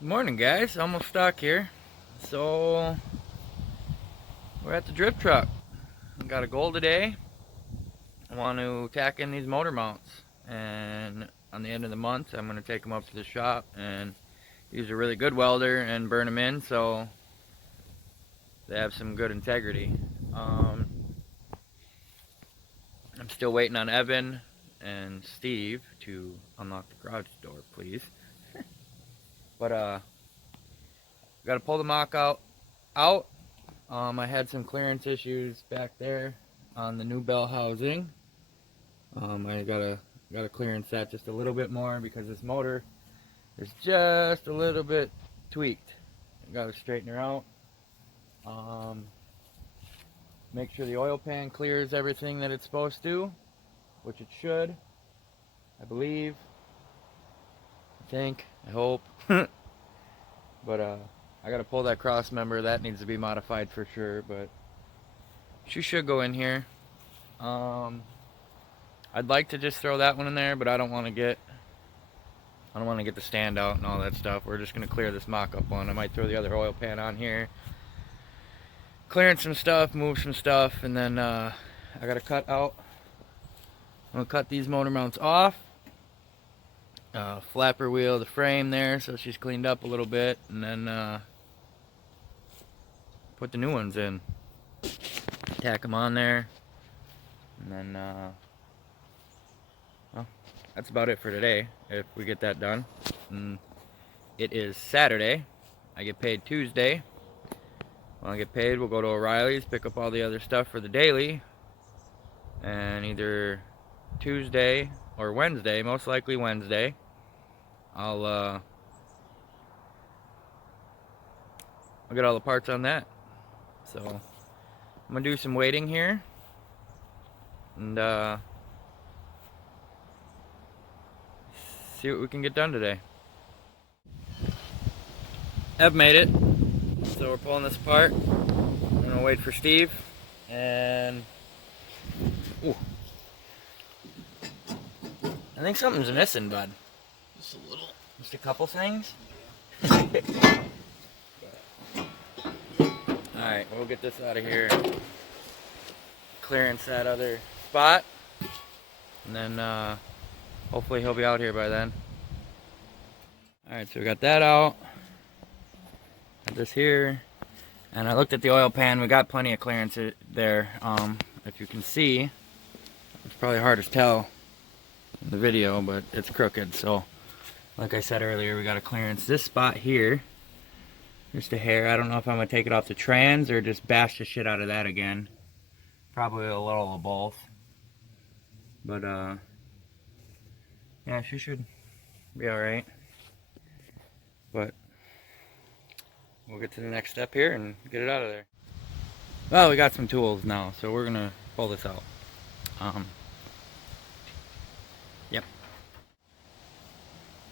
Good morning, guys. Almost stuck here. So we're at the drift truck. Got a goal today. I want to tack in these motor mounts, and on the end of the month I'm going to take them up to the shop and use a really good welder and burn them in so they have some good integrity. I'm still waiting on Evan and Steve to unlock the garage door, please. But got to pull the mock out. I had some clearance issues back there on the new bell housing. I gotta clearance that just a little bit more because this motor is just a little bit tweaked. Gotta straighten her out. Make sure the oil pan clears everything that it's supposed to, which it should. I believe. I think. I hope. But I gotta pull that cross member. That needs to be modified for sure, but she should go in here. I'd like to just throw that one in there, but I don't want to get the stand out and all that stuff. We're just gonna clear this mock-up one. I might throw the other oil pan on here, clearing some stuff, move some stuff, and then I gotta cut out. I'm gonna cut these motor mounts off. Flapper wheel the frame there, so she's cleaned up a little bit, and then put the new ones in. Tack them on there, and then well, that's about it for today. If we get that done, and it is Saturday. I get paid Tuesday. When I get paid, we'll go to O'Reilly's, pick up all the other stuff for the daily, and either Tuesday or Wednesday, most likely Wednesday, I'll get all the parts on that. So I'm gonna do some waiting here, and see what we can get done today. I've made it, so we're pulling this apart. I'm gonna wait for Steve, and ooh, I think something's missing, bud. Just a little. Just a couple things. Alright, we'll get this out of here. Clearance that other spot. And then hopefully he'll be out here by then. Alright, so we got that out. Got this here. And I looked at the oil pan. We got plenty of clearance there. If you can see, it's probably hard to tell in the video, but it's crooked. So like I said earlier, we got to clearance this spot here. Just a hair. I don't know if I'm going to take it off the trans or just bash the shit out of that again. Probably a little of both. But, yeah, she should be alright. But, we'll get to the next step here and get it out of there. Well, we got some tools now, so we're going to pull this out. Yep.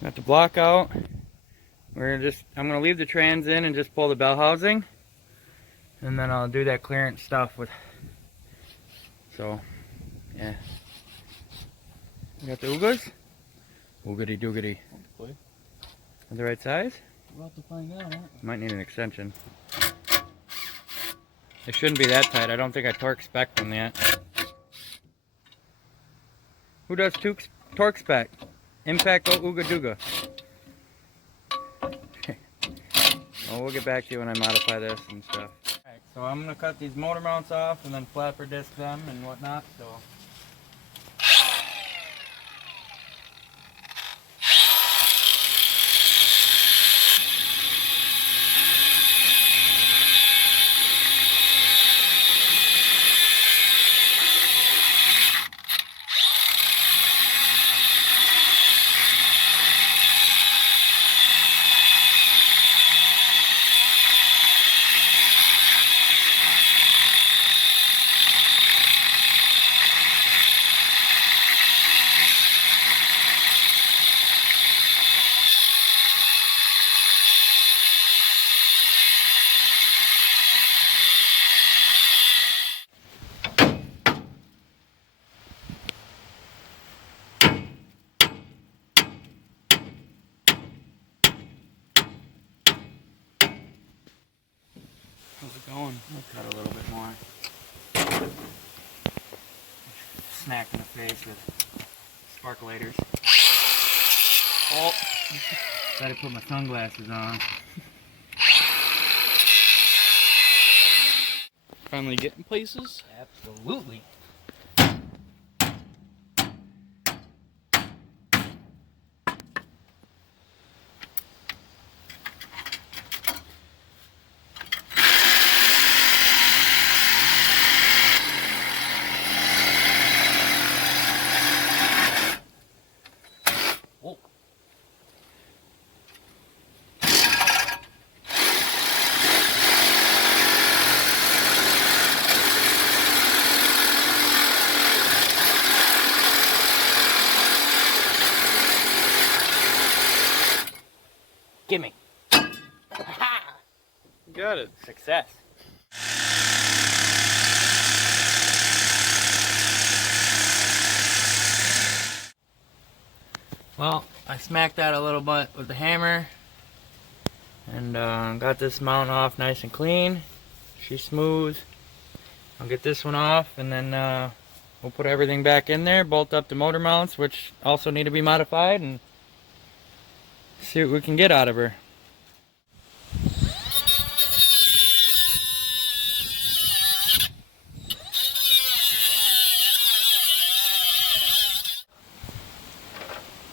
Got the block out. I'm gonna leave the trans in and just pull the bell housing, and then I'll do that clearance stuff with. So, yeah. You got the oogas? Oogity doogity. Are they the right size? We'll have to find out, huh? Might need an extension. It shouldn't be that tight. I don't think I torque spec them yet. Who does torque spec? Impact Ooga Dooga. Well, we'll get back to you when I modify this and stuff. Alright, so I'm going to cut these motor mounts off and then flapper disc them and whatnot, so. going. We'll cut a little bit more. Smack in the face with sparklators. Oh, gotta put my sunglasses on. Finally getting places. Absolutely. Oh. Gimme. Got it. Success. Well, I smacked that a little bit with the hammer and got this mount off nice and clean. She's smooth. I'll get this one off and then we'll put everything back in there, bolt up the motor mounts, which also need to be modified, and see what we can get out of her.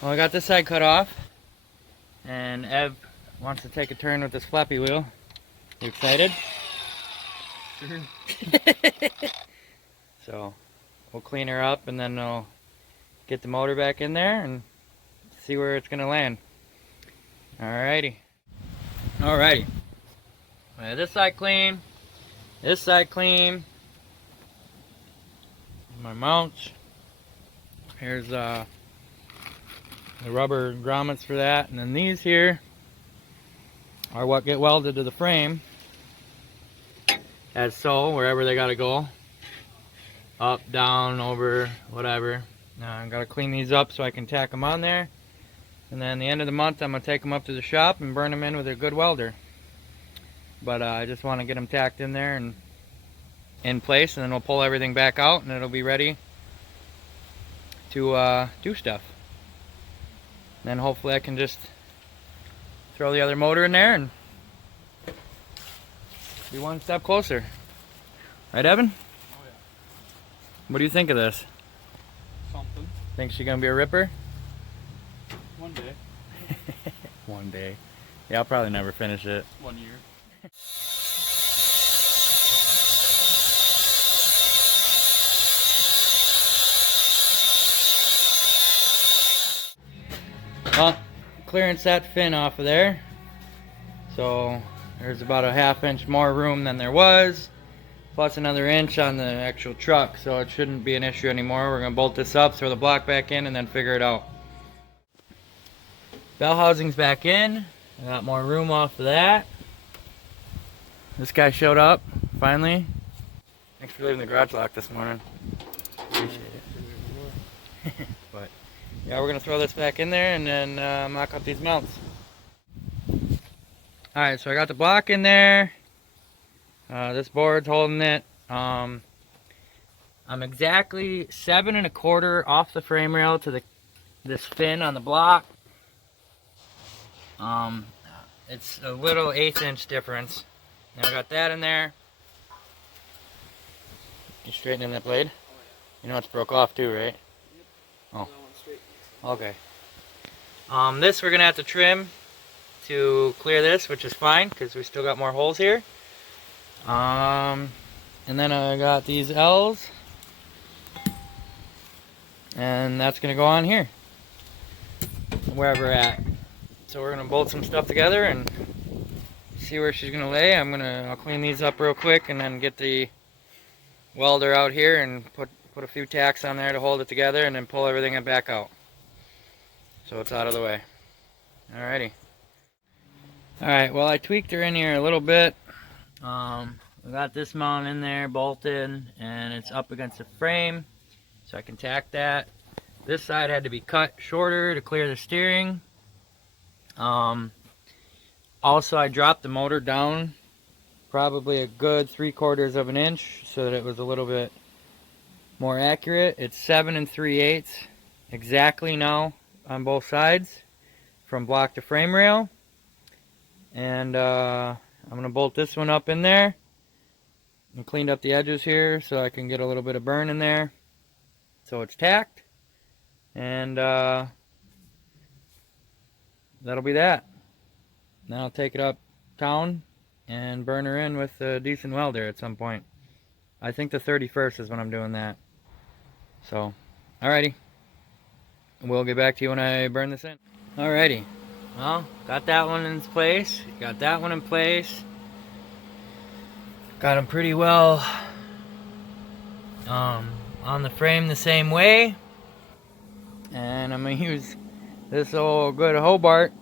Well, I got this side cut off, and Ev wants to take a turn with this flappy wheel. You excited? Sure. So, we'll clean her up and then we'll get the motor back in there and see where it's gonna land. Alrighty. Alrighty. This side clean. This side clean. My mounts. Here's the rubber grommets for that, and then these here are what get welded to the frame as so, wherever they gotta go, up, down, over, whatever. Now I gotta clean these up so I can tack them on there, and then the end of the month I'm gonna take them up to the shop and burn them in with a good welder. But I just want to get them tacked in there and in place, and then we'll pull everything back out and it'll be ready to do stuff. Then hopefully I can just throw the other motor in there and be one step closer. Right, Evan? Oh yeah. What do you think of this? Something. Think she's gonna be a ripper? One day. One day. Yeah, I'll probably never finish it. 1 year. Well, clearance that fin off of there. So there's about a ½ inch more room than there was, plus another inch on the actual truck, so it shouldn't be an issue anymore. We're gonna bolt this up, throw the block back in, and then figure it out. Bell housing's back in. I got more room off of that. This guy showed up, finally. Thanks for leaving the garage locked this morning. Appreciate it. But yeah, we're gonna throw this back in there and then mock up these mounts. Alright, so I got the block in there. This board's holding it. I'm exactly 7 1/4 off the frame rail to this fin on the block. It's a little 1/8 inch difference. Now I got that in there. You straightening that blade? You know it's broke off too, right? Oh. Okay. This we're gonna have to trim to clear this, which is fine because we still got more holes here. And then I got these L's, and that's gonna go on here, wherever we're at. So we're gonna bolt some stuff together and see where she's gonna lay. I'll clean these up real quick and then get the welder out here and put a few tacks on there to hold it together, and then pull everything back out so it's out of the way. Alrighty. Alright, well I tweaked her in here a little bit. We got this mount in there bolted and it's up against the frame so I can tack that. This side had to be cut shorter to clear the steering. Also I dropped the motor down probably a good 3/4 of an inch so that it was a little bit more accurate. It's 7 3/8 exactly now on both sides from block to frame rail. And I'm going to bolt this one up in there and cleaned up the edges here so I can get a little bit of burn in there. So it's tacked, and that'll be that. Then I'll take it uptown and burn her in with a decent welder at some point. I think the 31st is when I'm doing that. So, alrighty. We'll get back to you when I burn this in. Alrighty. Well, got that one in place. Got that one in place. Got them pretty well on the frame the same way. And I'm going to use this old good Hobart.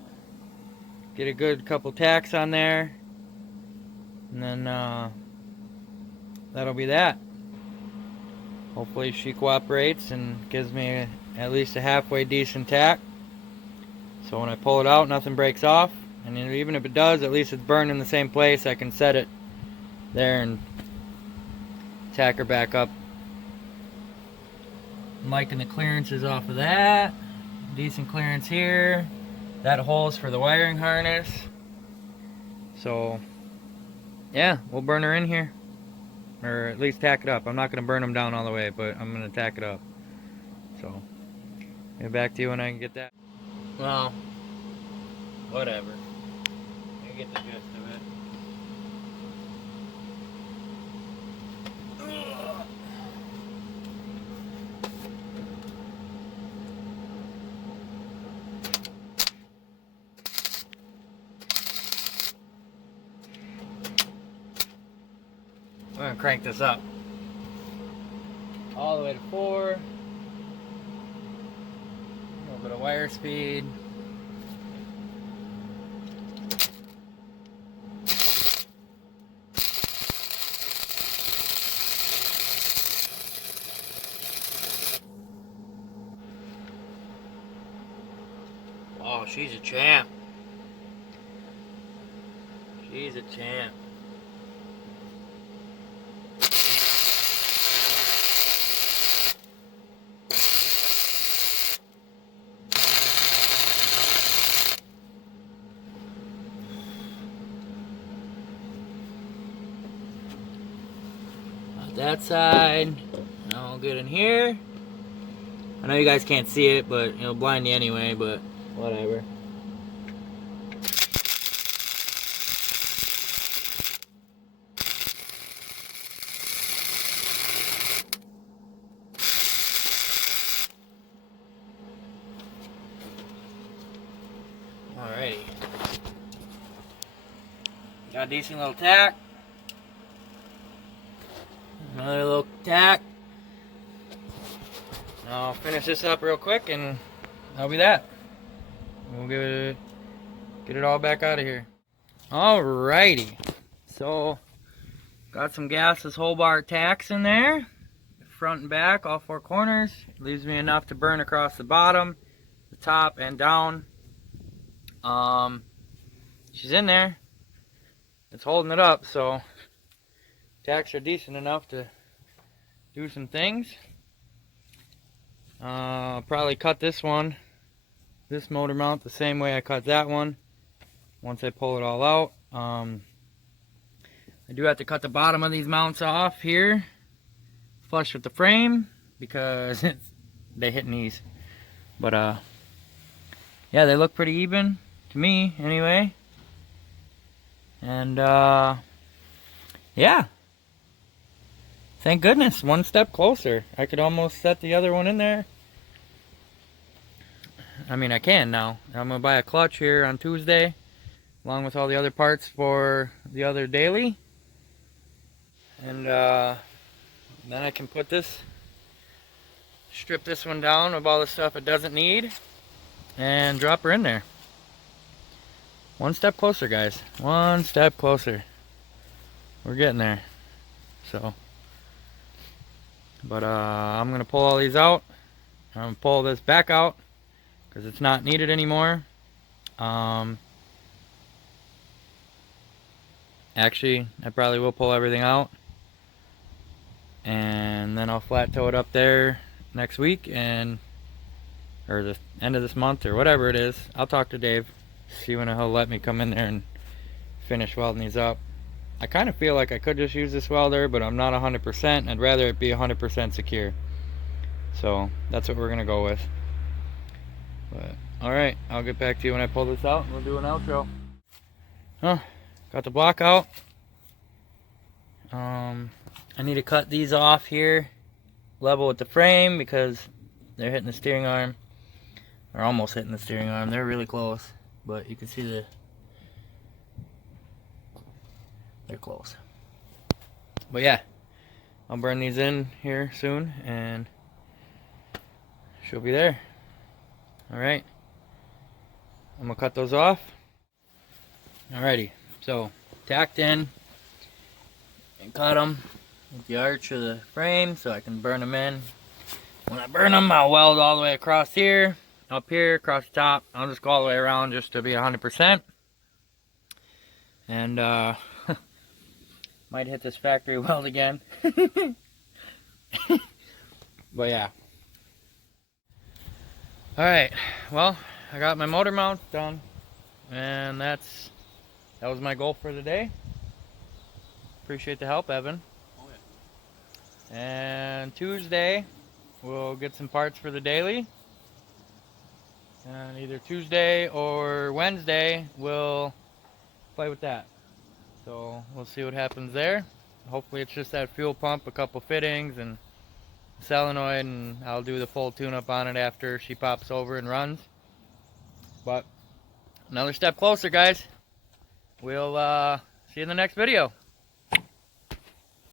Get a good couple tacks on there. And then that'll be that. Hopefully she cooperates and gives me at least a halfway decent tack. So when I pull it out, nothing breaks off. And even if it does, at least it's burned in the same place. I can set it there and tack her back up. I'm liking the clearances off of that. Decent clearance here. That hole's for the wiring harness. So, yeah, we'll burn her in here. Or at least tack it up. I'm not going to burn them down all the way, but I'm going to tack it up. So, get back to you when I can get that. Well, whatever. I get the gist of it. We're going to crank this up all the way to 4. A little bit of wire speed. Oh, she's a champ. She's a champ. That side, I'll get in here. I know you guys can't see it, but it'll blind you anyway, but whatever. Alrighty. Got a decent little tack. Another little tack. I'll finish this up real quick and that'll be that. We'll get it all back out of here. Alrighty. So, got some gasless Hobart tacks in there. Front and back, all 4 corners. Leaves me enough to burn across the bottom, the top, and down. She's in there. It's holding it up, so tacks are decent enough to do some things. I'll probably cut this motor mount, the same way I cut that one once I pull it all out. I do have to cut the bottom of these mounts off here, flush with the frame, because they hit knees. But yeah, they look pretty even to me anyway. And yeah, thank goodness, one step closer. I could almost set the other one in there. I mean, I can now. I'm gonna buy a clutch here on Tuesday, along with all the other parts for the other daily. And then I can put strip this one down of all the stuff it doesn't need, and drop her in there. One step closer, guys. One step closer. We're getting there. So, but I'm gonna pull all these out. I'm gonna pull this back out because it's not needed anymore. Actually, I probably will pull everything out, and then I'll flat tow it up there next week, and or the end of this month or whatever it is. I'll talk to Dave, see when he'll let me come in there and finish welding these up. I kind of feel like I could just use this welder, but I'm not 100%. I'd rather it be 100% secure. So that's what we're gonna go with. But alright, I'll get back to you when I pull this out and we'll do an outro. Got the block out. I need to cut these off here, level with the frame, because they're hitting the steering arm. Or almost hitting the steering arm. They're really close, but you can see they're close. But yeah, I'll burn these in here soon and she'll be there. Alright, I'm gonna cut those off. Alrighty, so tacked in and cut them with the arch of the frame so I can burn them in. When I burn them, I'll weld all the way across here, up here, across the top. I'll just go all the way around just to be 100%. And might hit this factory weld again. But yeah. Alright, well, I got my motor mount done, and that was my goal for the day. Appreciate the help, Evan. Oh yeah. And Tuesday, we'll get some parts for the daily. And either Tuesday or Wednesday, we'll play with that. So we'll see what happens there. Hopefully it's just that fuel pump, a couple fittings, and solenoid, and I'll do the full tune-up on it after she pops over and runs. But another step closer, guys. We'll see you in the next video.